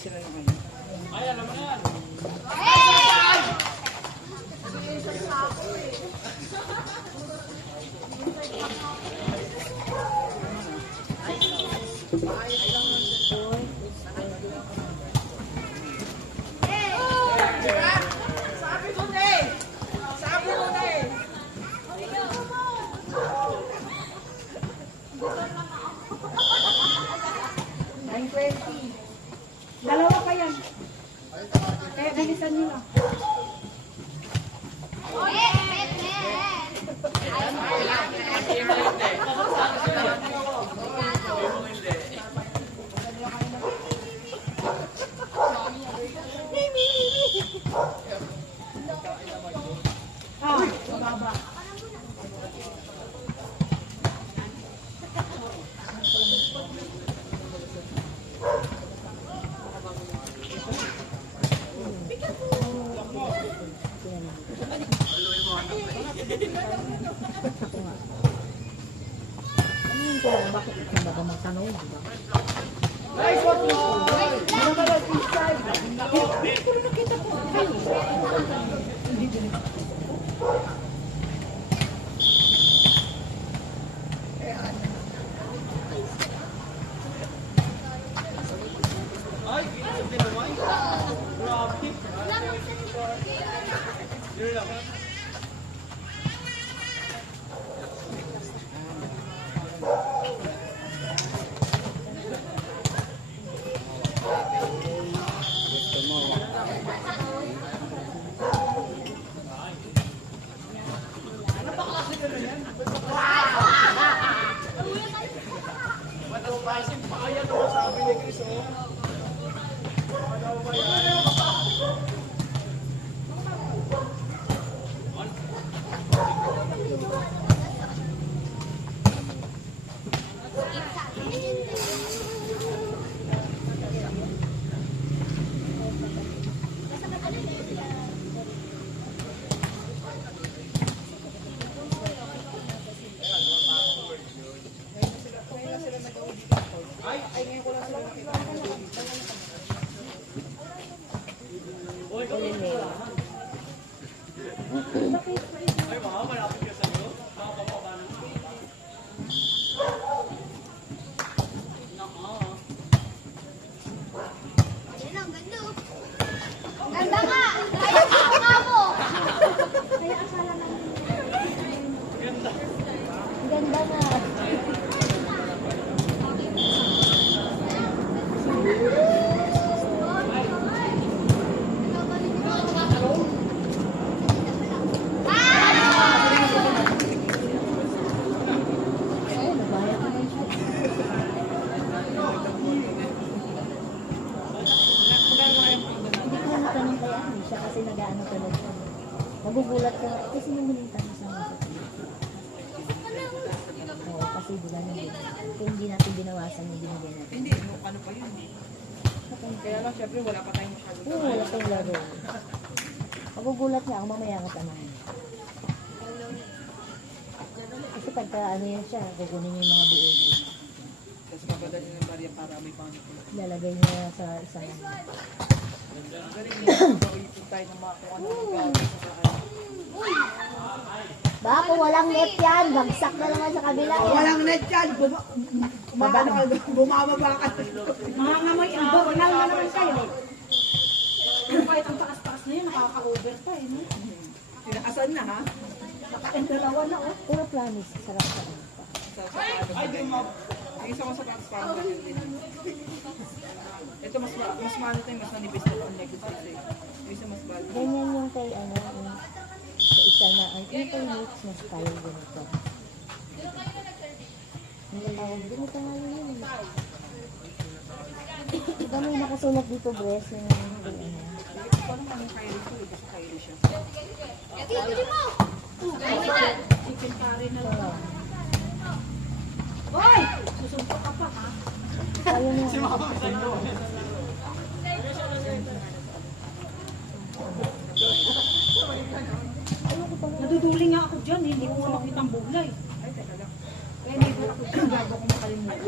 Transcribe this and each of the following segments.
sila ng ano. Ay, alam mo na yan. Dalawa pa yan. Kaya bilisan nyo lang. Baba. Bakit ito ba magtanong, di ba? Nice one, boy! Naman ang inside. Ay, sabi naman. Grabe. Yun lang. Sabi ni Chris, oh. Ay, mga malapit ka sa'yo. Mga papaba na. Ganda nga! Kaya nga mo! Kaya akala namin. Ganda. Ganda nga. Ay, nabaya ka na siya. Hindi ko natanong kaya hindi siya kasi nag-ano talaga. Nagugulat ka kasi nung huling tanong sa mga. Oo, kasi di ba kung hindi natin binawasan yung binigay natin. Hindi, ano pa yun? Kaya lang, syempre, wala pa tayong masyado. Oo, wala tayong laro. Magugulat nga ako mamaya ang tanongin. Kasi pagka ano yan siya, kukunin niya yung mga buo niya. Tapos papadali ng Maria para may pangit. Ilalagay niya sa isang Galing niya, ipon tayo ng mga kung ano yung gawin sa ano. Baka kung walang net yan, bagsak na naman sa kabila. Yan. Walang net yan! Bumababa ka. Mga ngamoy, ang bornal na naman kayo. Pero kahit ang taas-taas na yun, nakaka-over pa eh. No? Tinaasan na, ha? Dalawa na oh. Puro promise, sarap sa ano. Ay, di mo. Yung isa ko sa pants parang ganyan din. Ito, mas manit tayo, mas manipis na ang negosyo eh. Yung isa mas bad. Ganyan yung kay ano, yung sa isa na, ang internet na style ganito. Ang tawag ganito nga yun. Diba may nakasulat dito, Bres, yung ano. Parang ang Kylie ko eh, kasi Kylie siya. Titi mo! Chicken curry na lang. So, Hoy! Susuntok ka pa ha? ayun yung Naduduling nga ako dyan eh. Hindi ko nga makita ang bulay. Ay, teka lang. Kaya may Bago ko makalimutan.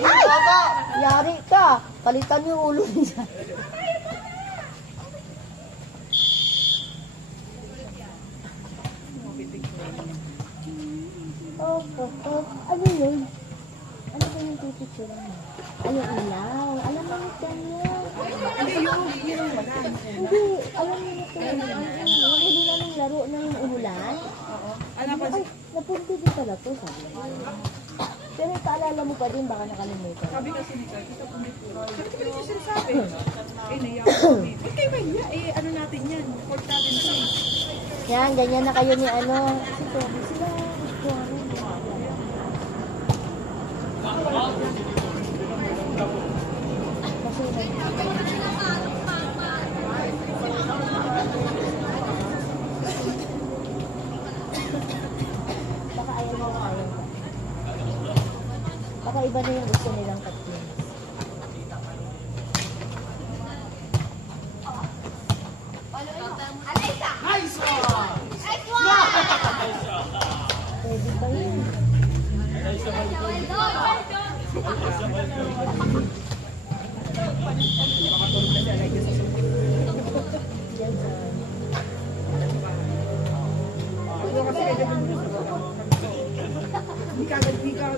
Ay! Yari ka! Palitan yung ulo niya. Oh. Ano yun? Ano ba yung pipicture mo? Ay, yung ilaw. Alam mo nito niya. Hindi, yung wala. Hindi, alam mo nito. Yung huli na ng laro ng umulan. Oo. Ano pa, Ay, napunti din pala to, sabi. Pero paalala mo pa din, baka nakalimutan. sabi kasi ni Carl, kita pumipuro. Sabi ko rin yung sinasabi. Naiyak kami. Ba't kayo mahiya? Ano natin yan? Report natin siya. Yan, ganyan na kayo ni ano. Si Toby, sila. Baka ayaw mo ayaw ka. Baka iba na yung gusto nilang katlinis. Nice one! Pwede ba yun? Diyan sa... Ano kasi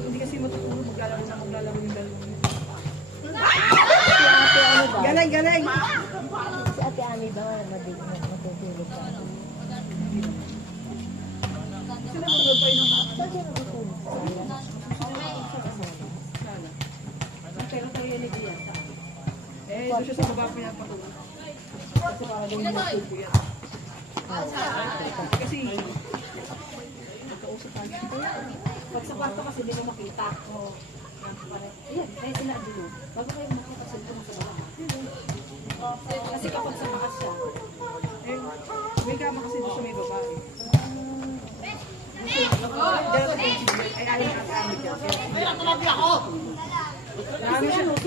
hindi kasi matutulog maglalaro yung dalawa. Si ate ano ba? Galing! Si ate Ami ba matutulog ka? Sila tulog pa yun. Saan siya natutulog? Sa sala? Pero tayo ni Gia. Doon siya sa baba pinapatulog. Kasi para daw yung matulog ko yan. Kasi, nagkausap tayo. Pag sa kwarto kasi hindi mo makita. Ayan, kaya sila dulo. Bago kayo makita sila mo sa baba. Kasi kapag sa taas siya, May kama kasi doon sa may babae. Dalawa tayo ay ayaw na kami dyan.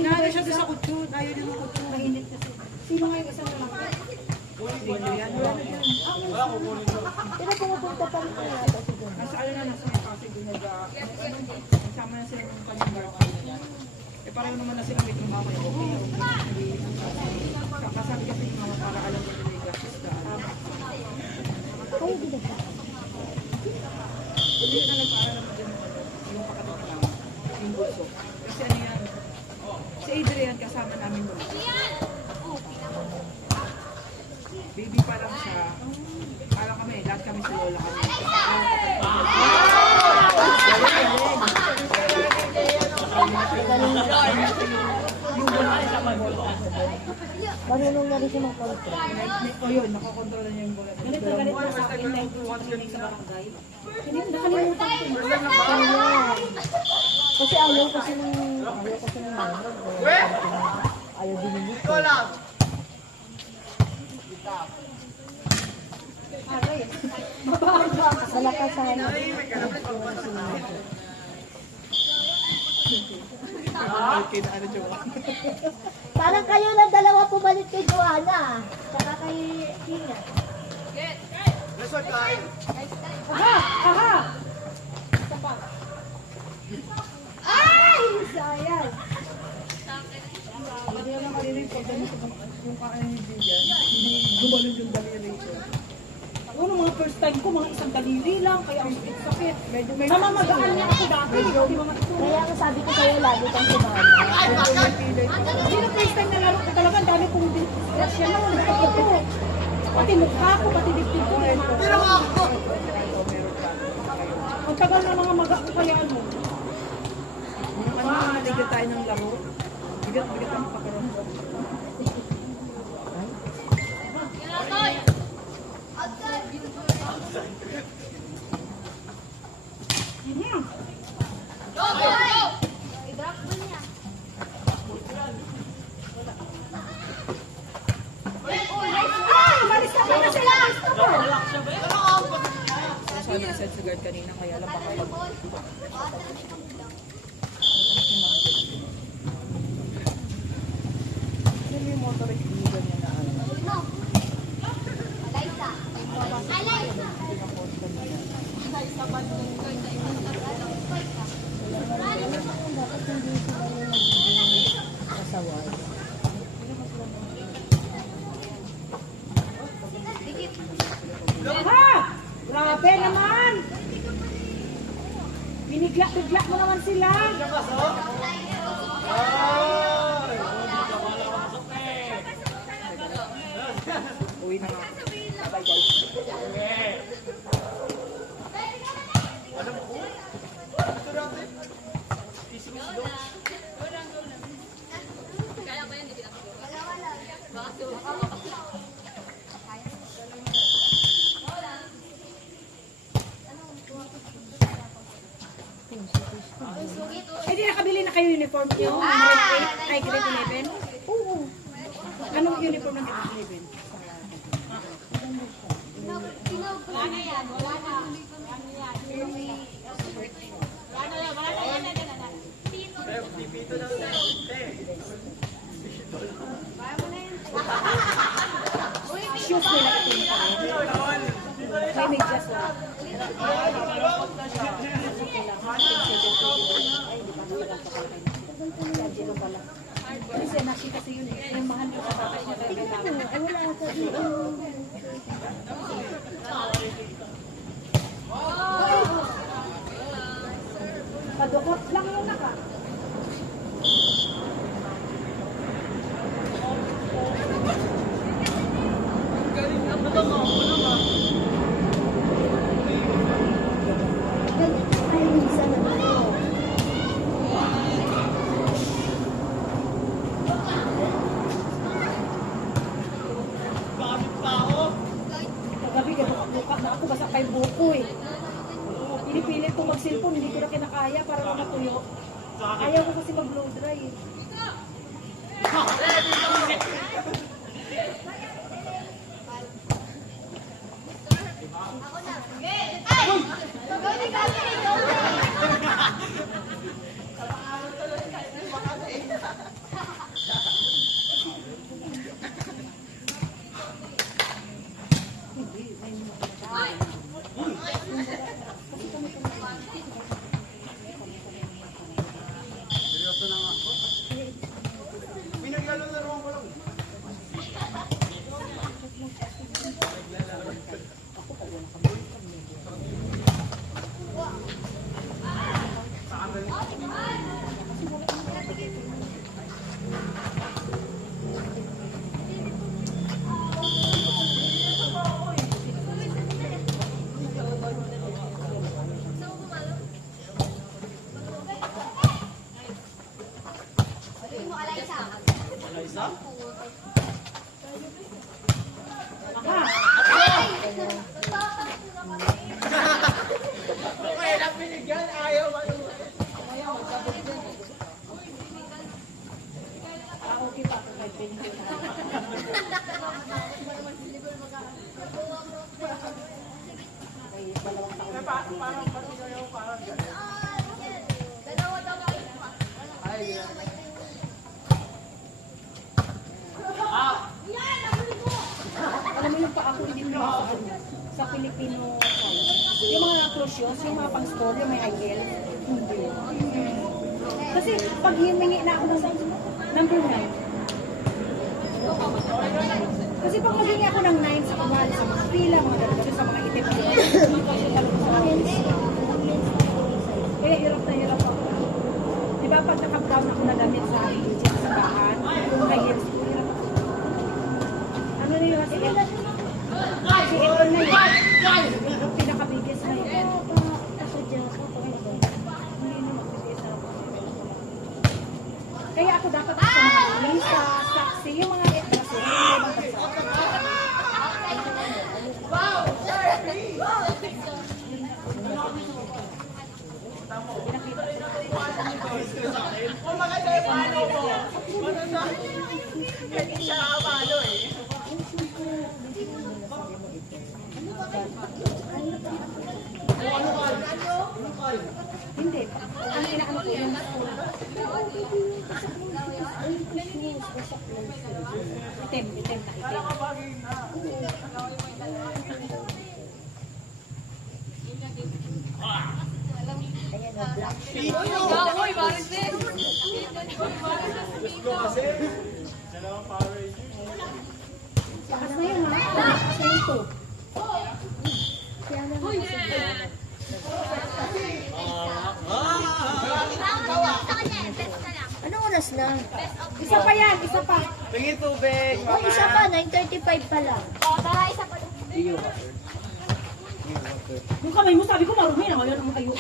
Naano siya doon sa kutsyon. Ayaw niya ng kutsyon. mainit kasi. Sino nga yung isang lalaki? Sino yan? Wala na dyan. Pero pumupunta pa rin kaya ata si Don. Nasa ano na, nasa may Pasig doon nagsama na sila ng kanyang girlfriend. Pareho naman na sila may trabaho. Okay. Kasabi kasi yung mga para alam nila yung gastos ka. Kayo din ba? Hindi na nagpaaral naman din yung pakatapang, yung bulso. Kasi ano yan, si Adrian kasama namin nun. Baby pa lang siya. Parang kami, lahat kami sa lola kami. Yung bola sa bola. Marunong na rin siya mag-control. O yun, nakakontrol na niya yung bola. Ganito na sa akin na yung kanilig sa barangay. Hindi, nakalimutan ko. Ayan. Kasi ayaw kasi ng ayaw din nito. Malakas sa ano. Okay na ano, Jowa. Parang kayo lang dalawa pumalit kay Joanna. Saka kay Tina. Aha! Ay! Sayang. Hindi na makalilig pag ganito yung kain ni Julian. Hindi gumalun yung daliri ko. Ano, mga first time ko, mga isang daliri lang, kaya ang sakit-sakit. Medyo may Namamagaan niya ako dati. Hindi mamatulog. Kaya nga sabi ko sa'yo, lagi kang sumama. Hindi na first time na laro ko talaga, ang dami kong disgrasya na, nagpapito. Pati mukha ko, pati dipti ko. Ang tagal na mga maga ko kaya ano. Naligat tayo ng laro. Bigat ang pakaramdam. Sana set sa guard kanina, kaya lang baka pag... Ano yung motorist dito niya na ano? Alaysa! Alaysa! Bigla mo naman sila. Uwi na nga. Bye guys. Eh di nakabili na kayo uniform nyo? Grade 8? Ay, grade 11? Oo. Anong uniform ng grade 11? Shoes nila ito yung kami. May medyas lang. Kasi nasi kasi yun eh. Yung mahal yung kapatid niya talaga namin. Ay, wala ata. Padukot lang yung naka. Ay, minsan na ito. Kagabi, buka na ako. Basta pa yung buko eh. Pinipilit ko mag-cellphone. Hindi ko na kinakaya para lang matuyo. Ayaw ko kasi mag-blow dry eh. Okay pa ako kahit pinigil na. Ay, dalawang taon. Alam mo yung pa ako hindi mo sa Filipino yung mga cruise shoes, yung mga pang-store, yung may IL. Hindi. Kasi pag himingi na ako ng number 9, kasi pag maghingi ako ng 9 sa kumali, sa mga pila, mga dalaga, sa mga itim, kaya hirap na hirap ako. Di ba pag nakap-down ako na damit sa agent sa bahan, yung high heels ko, hirap ako. Ano na yun? Si Ed na yun. Yung pinakabigis na yun. Kaya ako dapat sa mga lisa, saksi, yung mga kasi yung ibang hindi. Ang inaano ko yung itim na itim. Lakas na yun ha. Lakas na ito. Kaya naman kasi Sa kanya, best na lang. Anong oras na? Isa pa yan, isa pa. Tingin tubig, Oh, isa pa, 9:35 pa lang. O, tara, isa pa. Yung kamay mo, sabi ko marumi na, ngayon naman kayo.